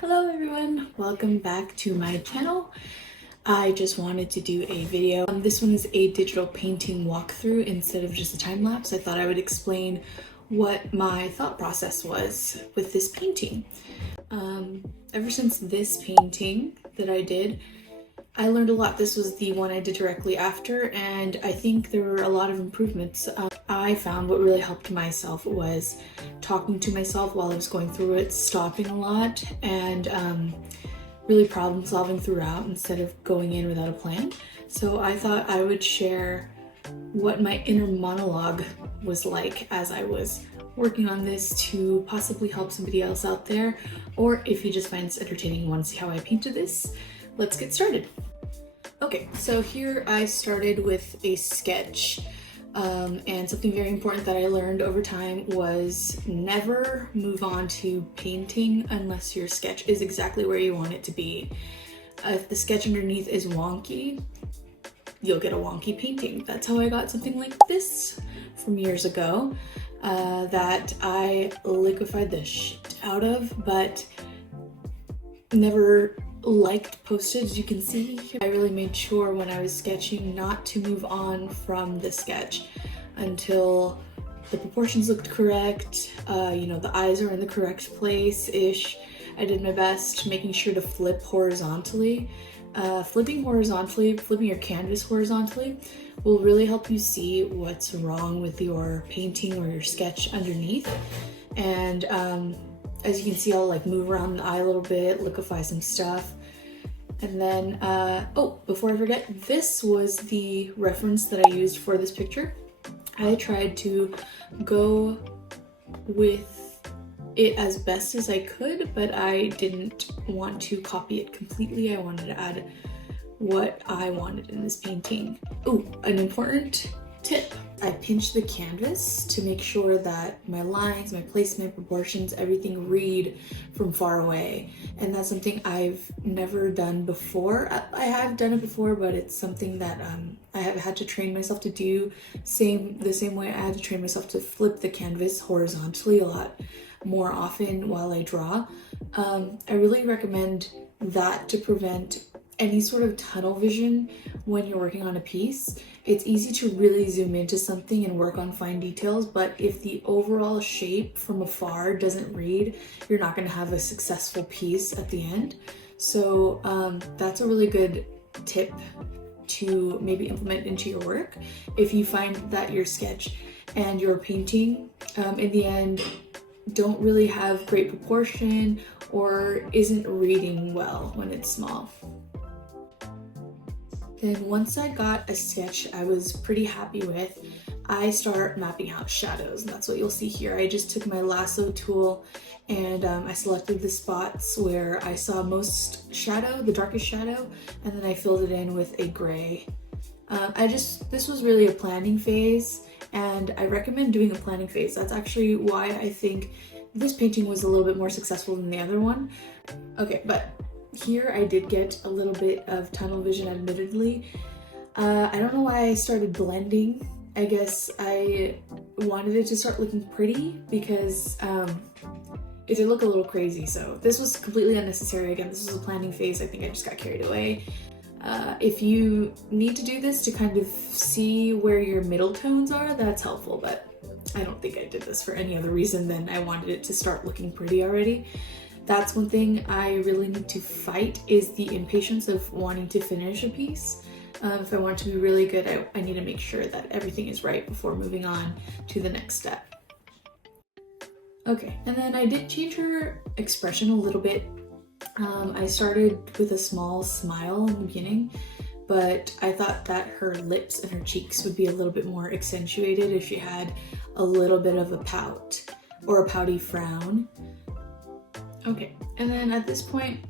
Hello everyone, welcome back to my channel. I just wanted to do a video. This one is a digital painting walkthrough instead of just a time lapse. I thought I would explain what my thought process was with this painting. Ever since this painting that I did, I learned a lot. This was the one I did directly after, and I think there were a lot of improvements. I found what really helped myself was talking to myself while I was going through it, stopping a lot, and really problem solving throughout instead of going in without a plan. So I thought I would share what my inner monologue was like as I was working on this to possibly help somebody else out there, or if you just find this entertaining and want to see how I painted this, let's get started. Okay, so here I started with a sketch, and something very important that I learned over time was never move on to painting unless your sketch is exactly where you want it to be. If the sketch underneath is wonky, you'll get a wonky painting. That's how I got something like this from years ago that I liquefied the shit out of, but never liked posted. As you can see, I really made sure when I was sketching not to move on from the sketch until the proportions looked correct, the eyes are in the correct place-ish. I did my best making sure to flip horizontally. Flipping your canvas horizontally will really help you see what's wrong with your painting or your sketch underneath. And as you can see, I'll move around the eye a little bit, liquefy some stuff. And then, before I forget, this was the reference that I used for this picture. I tried to go with it as best as I could, but I didn't want to copy it completely. I wanted to add what I wanted in this painting. Oh, an important tip. I pinched the canvas to make sure that my lines, my placement, proportions, everything read from far away. And that's something I've never done before. I have done it before, but it's something that I have had to train myself to do the same way I had to train myself to flip the canvas horizontally a lot more often while I draw. I really recommend that to prevent any sort of tunnel vision when you're working on a piece. It's easy to really zoom into something and work on fine details, but if the overall shape from afar doesn't read, you're not going to have a successful piece at the end. So that's a really good tip to maybe implement into your work. If you find that your sketch and your painting in the end don't really have great proportion or isn't reading well when it's small. Then once I got a sketch I was pretty happy with, I start mapping out shadows, and that's what you'll see here. I just took my lasso tool and I selected the spots where I saw most shadow, the darkest shadow, and then I filled it in with a gray. This was really a planning phase, and I recommend doing a planning phase. That's actually why I think this painting was a little bit more successful than the other one. Okay, but here I did get a little bit of tunnel vision, admittedly. I don't know why I started blending. I guess I wanted it to start looking pretty because it did look a little crazy. So this was completely unnecessary. Again, this was a planning phase. I think I just got carried away. If you need to do this to kind of see where your middle tones are, that's helpful, but I don't think I did this for any other reason than I wanted it to start looking pretty already. That's one thing I really need to fight, is the impatience of wanting to finish a piece. If I want it to be really good, I need to make sure that everything is right before moving on to the next step. Okay, and then I did change her expression a little bit. I started with a small smile in the beginning, but I thought that her lips and her cheeks would be a little bit more accentuated if she had a little bit of a pout or a pouty frown. Okay, and then at this point,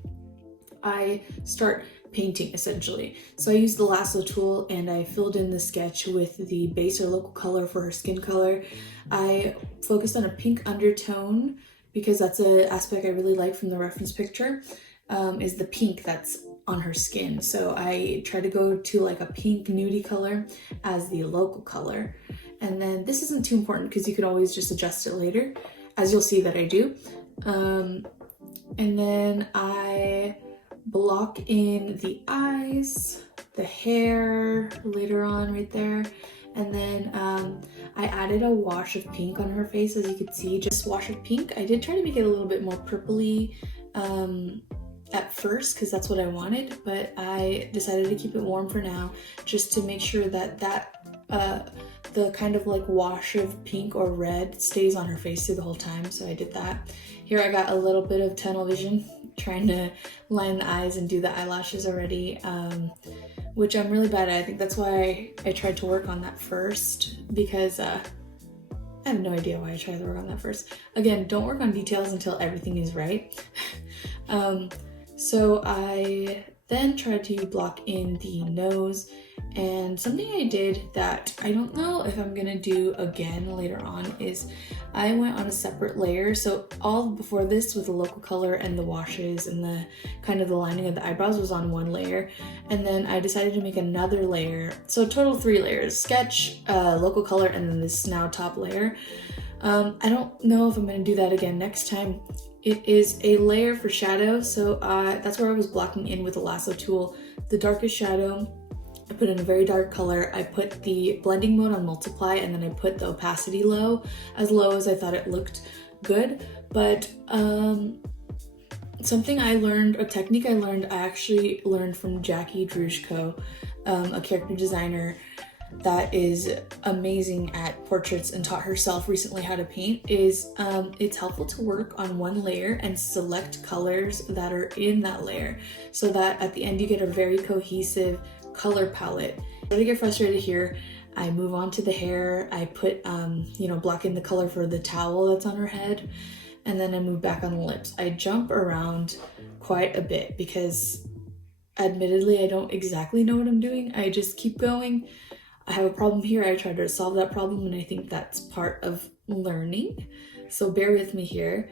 I start painting essentially. So I used the lasso tool and I filled in the sketch with the base or local color for her skin color. I focused on a pink undertone because that's an aspect I really like from the reference picture, is the pink that's on her skin. So I tried to go to like a pink nudie color as the local color. And then this isn't too important because you could always just adjust it later, as you'll see that I do. And then I block in the eyes, the hair later on right there. And then I added a wash of pink on her face, as you can see, just wash of pink. I did try to make it a little bit more purpley at first because that's what I wanted, but I decided to keep it warm for now just to make sure that the kind of like wash of pink or red stays on her face through the whole time. So I did that. Here I got a little bit of tunnel vision trying to line the eyes and do the eyelashes already, which I'm really bad at. I think that's why I tried to work on that first, because I have no idea why I tried to work on that first. Again, don't work on details until everything is right. So I then tried to block in the nose, and something I did that I don't know if I'm gonna do again later on is I went on a separate layer. So all before this with the local color and the washes and the kind of the lining of the eyebrows was on one layer, and then I decided to make another layer. So total 3 layers: sketch, local color, and then this now top layer. I don't know if I'm gonna do that again next time. It is a layer for shadow, so that's where I was blocking in with the lasso tool. The darkest shadow, I put in a very dark color. I put the blending mode on multiply, and then I put the opacity low as I thought it looked good. But something I learned, a technique I actually learned from Jackie Drushko, a character designer that is amazing at portraits and taught herself recently how to paint, is it's helpful to work on one layer and select colors that are in that layer so that at the end you get a very cohesive color palette. When I get frustrated here, I move on to the hair. I put, block in the color for the towel that's on her head, and then I move back on the lips. I jump around quite a bit because admittedly I don't exactly know what I'm doing. I just keep going. I have a problem here, I try to solve that problem, and I think that's part of learning. So bear with me here.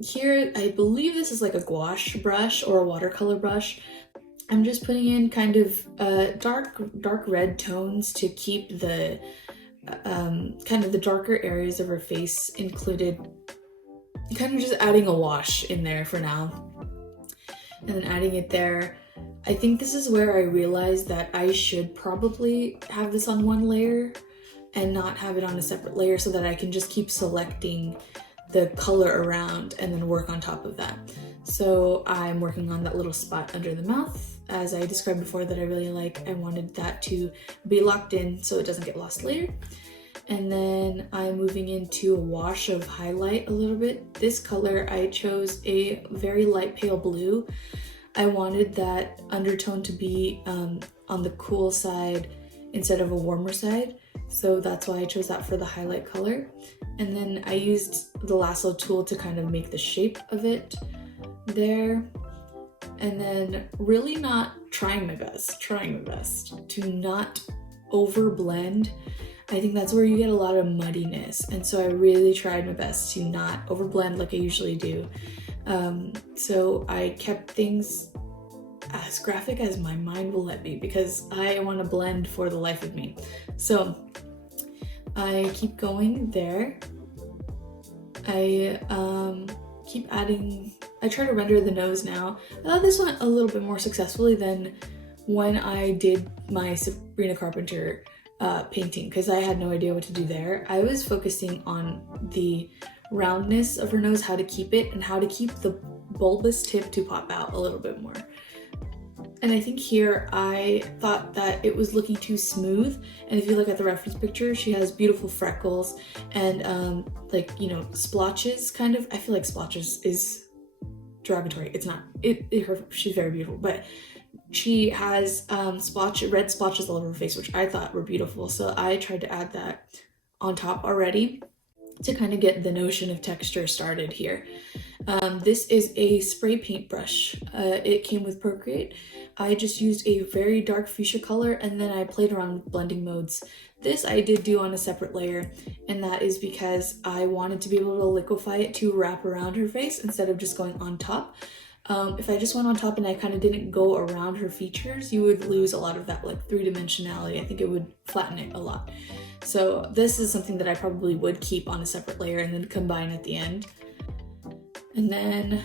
Here, I believe this is like a gouache brush or a watercolor brush. I'm just putting in kind of dark red tones to keep the kind of the darker areas of her face included. Kind of just adding a wash in there for now. And then adding it there. I think this is where I realized that I should probably have this on one layer and not have it on a separate layer so that I can just keep selecting the color around and then work on top of that. So I'm working on that little spot under the mouth, as I described before, that I really like. I wanted that to be locked in so it doesn't get lost later. And then I'm moving into a wash of highlight a little bit. This color, I chose a very light pale blue. I wanted that undertone to be on the cool side instead of a warmer side. So that's why I chose that for the highlight color. And then I used the lasso tool to kind of make the shape of it there. And then really not trying my best to not over blend. I think that's where you get a lot of muddiness. And so I really tried my best to not over blend like I usually do. So I kept things as graphic as my mind will let me because I want to blend for the life of me. So I keep going there. I keep adding, I try to render the nose now. I thought this went a little bit more successfully than when I did my Sabrina Carpenter painting, because I had no idea what to do there. I was focusing on the roundness of her nose, how to keep it, and how to keep the bulbous tip to pop out a little bit more. And I think here I thought that it was looking too smooth, and if you look at the reference picture, she has beautiful freckles and splotches kind of. I feel like splotches is derogatory. It's not. She's very beautiful, but she has red splotches all over her face, which I thought were beautiful. So I tried to add that on top already to kind of get the notion of texture started here. This is a spray paint brush. It came with Procreate. I just used a very dark fuchsia color and then I played around with blending modes. This I did do on a separate layer, and that is because I wanted to be able to liquefy it to wrap around her face instead of just going on top. If I just went on top and I kind of didn't go around her features, you would lose a lot of that like three-dimensionality. I think it would flatten it a lot. So this is something that I probably would keep on a separate layer and then combine at the end. And then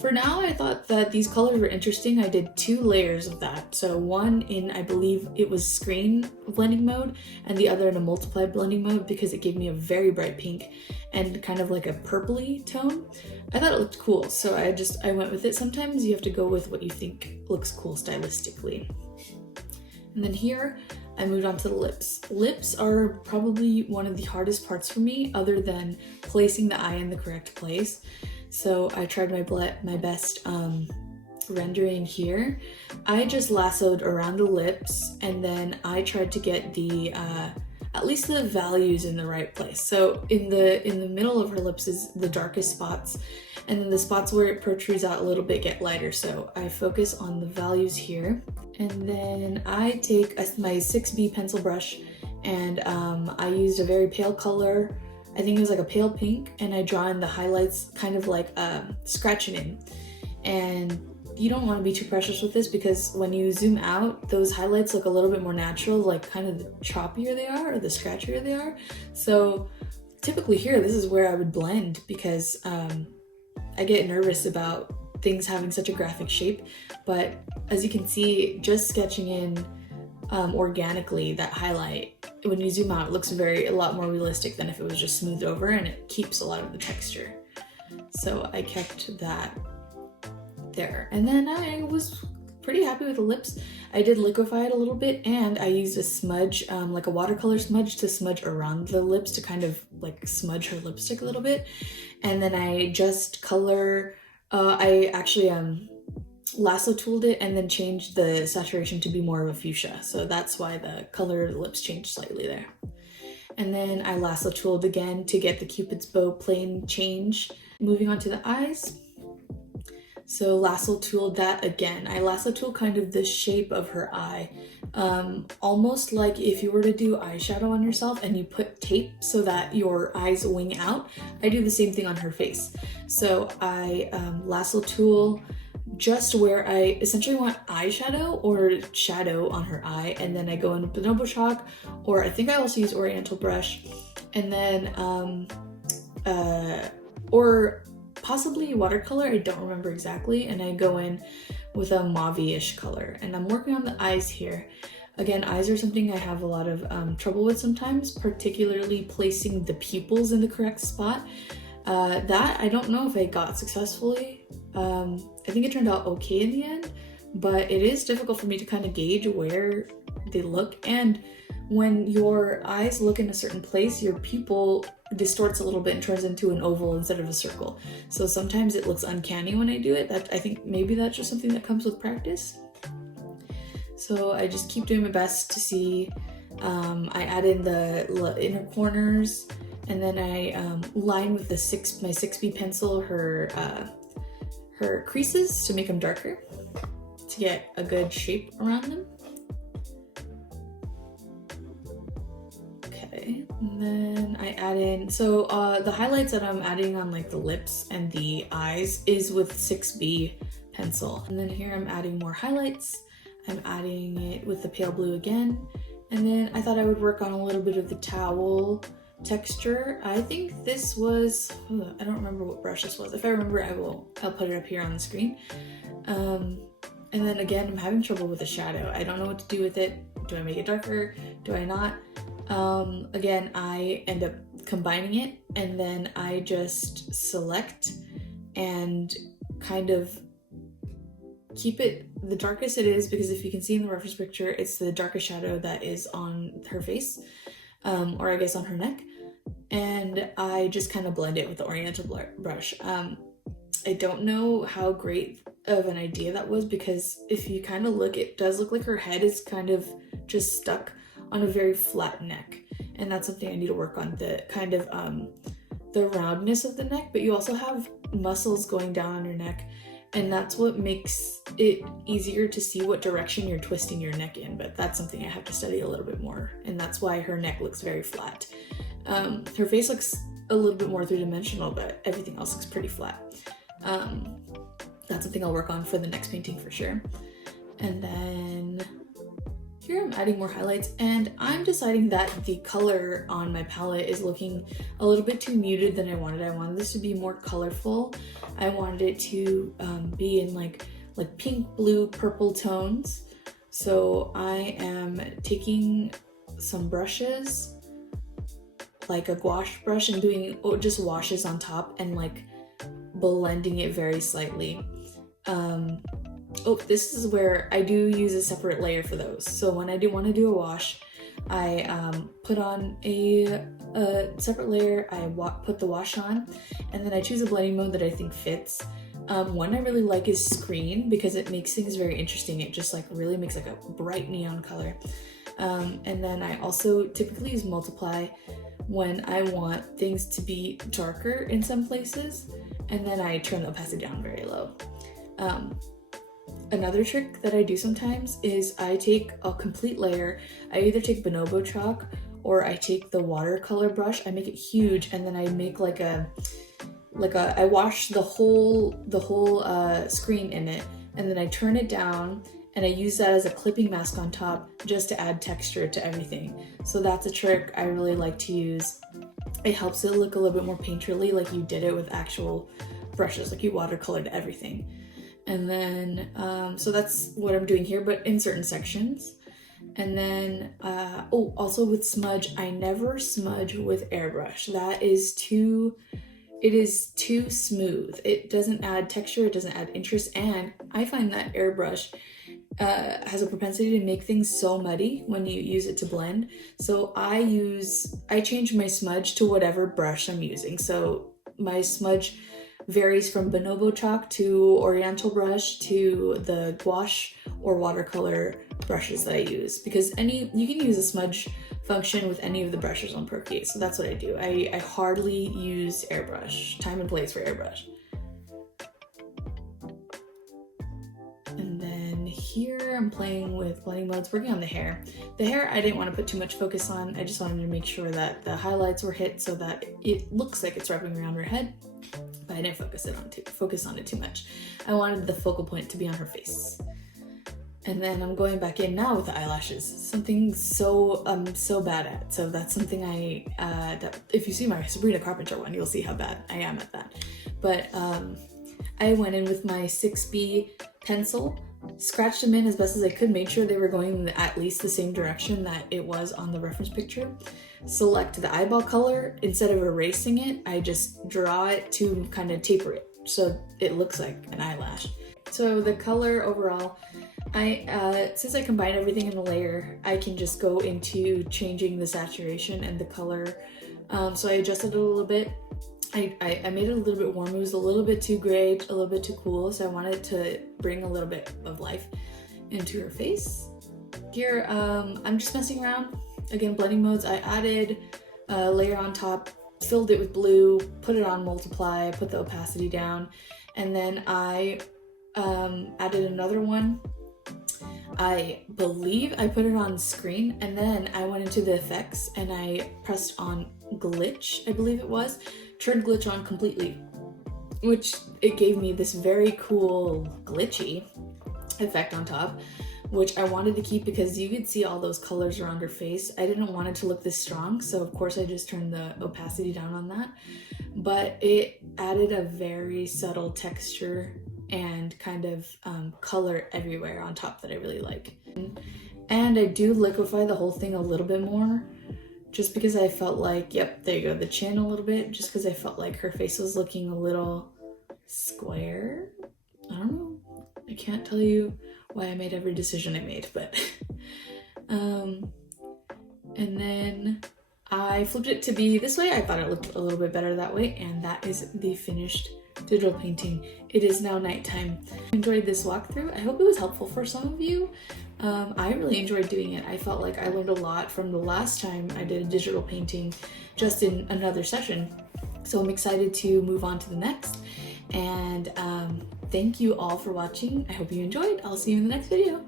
for now, I thought that these colors were interesting. I did 2 layers of that. So one in, I believe it was screen blending mode, and the other in a multiply blending mode, because it gave me a very bright pink and kind of like a purpley tone. I thought it looked cool, so I went with it. Sometimes you have to go with what you think looks cool stylistically. And then here, I moved on to the lips. Lips are probably one of the hardest parts for me, other than placing the eye in the correct place. So I tried my best rendering here. I just lassoed around the lips, and then I tried to get the at least the values in the right place. So in the middle of her lips is the darkest spots, and then the spots where it protrudes out a little bit get lighter. So I focus on the values here, and then I take my 6B pencil brush, and I used a very pale color. I think it was like a pale pink, and I draw in the highlights, kind of like scratching in. And you don't want to be too precious with this, because when you zoom out, those highlights look a little bit more natural, like kind of the choppier they are or the scratchier they are. So typically here, this is where I would blend, because I get nervous about things having such a graphic shape. But as you can see, just sketching in organically that highlight, when you zoom out, it looks a lot more realistic than if it was just smoothed over, and it keeps a lot of the texture. So I kept that there. And then I was pretty happy with the lips. I did liquefy it a little bit, and I used a smudge, like a watercolor smudge, to smudge around the lips to kind of like smudge her lipstick a little bit. And then I just I actually lasso tooled it and then changed the saturation to be more of a fuchsia. So that's why the color of the lips changed slightly there. And then I lasso tooled again to get the Cupid's bow plane change. Moving on to the eyes. So lasso tooled that again. I lasso tooled kind of the shape of her eye. Almost like if you were to do eyeshadow on yourself and you put tape so that your eyes wing out. I do the same thing on her face. So I lasso tool just where I essentially want eyeshadow or shadow on her eye, and then I go in with Bonobo chalk, or I think I also use Oriental brush, and then or possibly watercolor, I don't remember exactly, and I go in with a mauve-ish color, and I'm working on the eyes here. Again, eyes are something I have a lot of trouble with sometimes, particularly placing the pupils in the correct spot. That I don't know if I got successfully. I think it turned out okay in the end, but it is difficult for me to kind of gauge where they look. And when your eyes look in a certain place, your pupil distorts a little bit and turns into an oval instead of a circle. So sometimes it looks uncanny when I do it. I think maybe that's just something that comes with practice. So I just keep doing my best to see. I add in the inner corners, and then I line with my 6B pencil her creases to make them darker, to get a good shape around them. Okay, and then I add in, so the highlights that I'm adding on like the lips and the eyes is with 6B pencil. And then here I'm adding more highlights. I'm adding it with the pale blue again. And then I thought I would work on a little bit of the towel texture. I think this was, I don't remember what brush this was. If I remember, I'll put it up here on the screen. And then again, I'm having trouble with the shadow. I don't know what to do with it. Do I make it darker? Do I not? Again, I end up combining it, and then I just select and kind of keep it the darkest it is, because if you can see in the reference picture, it's the darkest shadow that is on her face, or I guess on her neck. And I just kind of blend it with the Oriental brush. I don't know how great of an idea that was, because if you kind of look, it does look like her head is kind of just stuck on a very flat neck. And that's something I need to work on, the kind of the roundness of the neck, but you also have muscles going down on your neck. And that's what makes it easier to see what direction you're twisting your neck in. But that's something I have to study a little bit more. And that's why her neck looks very flat. Her face looks a little bit more three-dimensional, but everything else looks pretty flat. That's something I'll work on for the next painting for sure. And then here I'm adding more highlights, and I'm deciding that the color on my palette is looking a little bit too muted than I wanted. I wanted this to be more colorful. I wanted it to be in like pink, blue, purple tones. So I am taking some brushes, like a gouache brush, and doing just washes on top and like blending it very slightly. Oh, this is where I do use a separate layer for those. So when I do want to do a wash, I put on a separate layer, I put the wash on, and then I choose a blending mode that I think fits. One I really like is Screen, because it makes things very interesting. It just like really makes like a bright neon color. And then I also typically use Multiply when I want things to be darker in some places, and then I turn the opacity down very low. Another trick that I do sometimes is I take a complete layer. I either take Bonobo chalk or I take the watercolor brush. I make it huge, and then I make I wash the whole screen in it, and then I turn it down and I use that as a clipping mask on top just to add texture to everything. So that's a trick I really like to use. It helps it look a little bit more painterly, like you did it with actual brushes, like you watercolored everything. And then, so that's what I'm doing here, but in certain sections. And then, also with smudge, I never smudge with airbrush. That is it is too smooth. It doesn't add texture, it doesn't add interest, and I find that airbrush has a propensity to make things so muddy when you use it to blend. So I change my smudge to whatever brush I'm using. So my smudge varies from Bonobo chalk to Oriental brush to the gouache or watercolor brushes that I use, because you can use a smudge function with any of the brushes on Procreate. So that's what I do. I hardly use airbrush. Time and place for airbrush. And then here I'm playing with blending modes, working on the hair. The hair I didn't want to put too much focus on. I just wanted to make sure that the highlights were hit so that it looks like it's wrapping around her head. But I didn't focus on it too much. I wanted the focal point to be on her face. And then I'm going back in now with the eyelashes, something I'm so bad at. So that's something that if you see my Sabrina Carpenter one, you'll see how bad I am at that. But I went in with my 6B pencil, scratched them in as best as I could, made sure they were going in at least the same direction that it was on the reference picture. Select the eyeball color. Instead of erasing it, I just draw it to kind of taper it so it looks like an eyelash. So the color overall, since I combined everything in a layer, I can just go into changing the saturation and the color. So I adjusted it a little bit. I made it a little bit warm. It was a little bit too gray, a little bit too cool, so I wanted to bring a little bit of life into her face. Here, I'm just messing around. Again, blending modes, I added a layer on top, filled it with blue, put it on Multiply, put the opacity down, and then I added another one. I believe I put it on Screen, and then I went into the effects and I pressed on Glitch, I believe it was, turned Glitch on completely, which it gave me this very cool glitchy effect on top, which I wanted to keep because you could see all those colors around her face. I didn't want it to look this strong, so of course I just turned the opacity down on that, but it added a very subtle texture and kind of color everywhere on top that I really like. And I do liquefy the whole thing a little bit more, just because I felt like, yep, there you go, the chin a little bit, just because I felt like her face was looking a little square. I don't know. I can't tell you why I made every decision I made, but and then I flipped it to be this way. I thought it looked a little bit better that way, and that is the finished digital painting. It is now nighttime. I enjoyed this walkthrough. I hope it was helpful for some of you. I really enjoyed doing it. I felt like I learned a lot from the last time I did a digital painting just in another session. So I'm excited to move on to the next. And thank you all for watching. I hope you enjoyed. I'll see you in the next video.